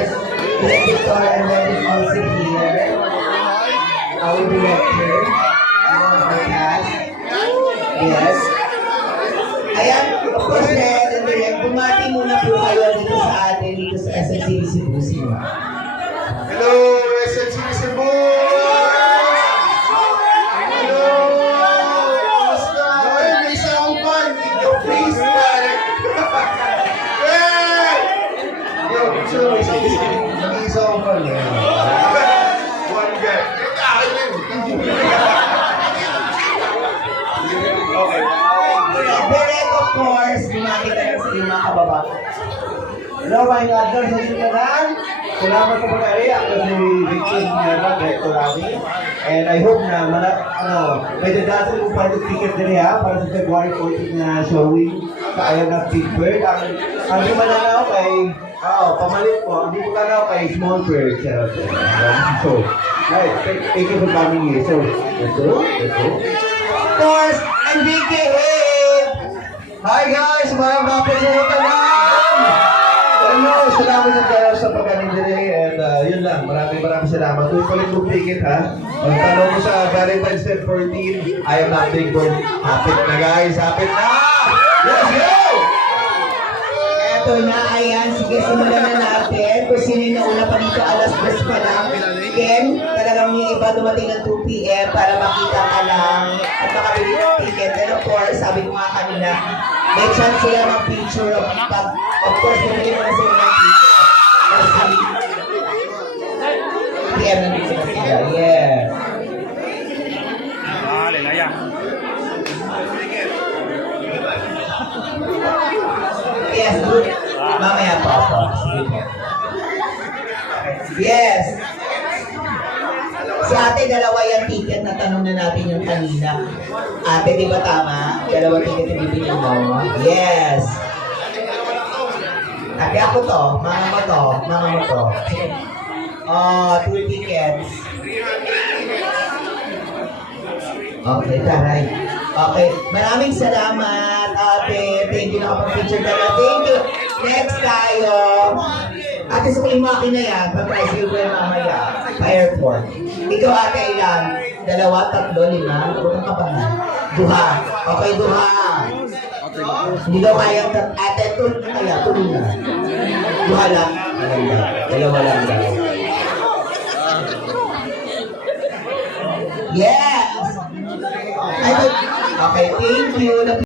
course, Director and then also here, our director, our cast. Yes. Ayan, of course, and direct, bumati muna po kayo dito sa atin, dito sa SMCB Cebu. Hello, SMCB Cebu! Hello! Kamusta? Ay, may isa akong fan. Yo, please, pare. Hey! Yo, picture mo, may isa akong fan. One guy. Akin lang. Okay. Direct, of course, bumati kayo sa inyong mga kababata. Hello, mga inador sa Sinaran. Salamat sa pag-ari. Ako si Richard Nera, Director Rami. And I hope na may dadating mo pa yung ticket din para sa February 14 na showing sa Ayala Big Bird. Ang di mananaw kay, pamalit po, hindi po kanaw kay Small Bird. So, right, thank you for coming here. So, let's go. Of course, I'm Big Hip! Hi guys, mga kapatid na! Hello, salamat sa kayo sa pagkaling diri and yun lang, maraming salamat. Doon pa rin ticket ha. Ang tanong ko sa Valentine's Day 14, I am not big bird. Hapit na guys, hapit na! Let's go! Eto na, ayan, sige, simulan na natin. Kung sino yung nauna pa dito, alas 10 pa lang. Again, talagang yung iba dumating ng 2 p.m. para makita ka lang at makabili ng ticket. And of course, sabi ko nga kanina, may chance sila mag-picture of course, bumili mo na sila ng ticket. Kasi, PM na dito na sila. Yes. Yes, good. Mamaya pa ako. Yes. Si ate, dalawa yung ticket na tanong na natin yung kanina. Ate, di ba tama? Dalawa ticket yung bibili mo. Yes. Ate, ako to. Mga mo to. Oh, 2 tickets. Okay, taray. Okay, maraming salamat, ate. Thank you na kapag-picture ka na. Thank you. Next tayo. Ate, sukulin mo akin na yan. Pag-tricycle ko yung mamaya. Pa-airport. Ikaw, ate, ilan? 2, 3, 5. Huwag ka pa na. Duha. Okay, duha. Hindi daw kayang ate, tuloy na. Duha lang. Dalawa lang daw. Yes! Okay, thank you.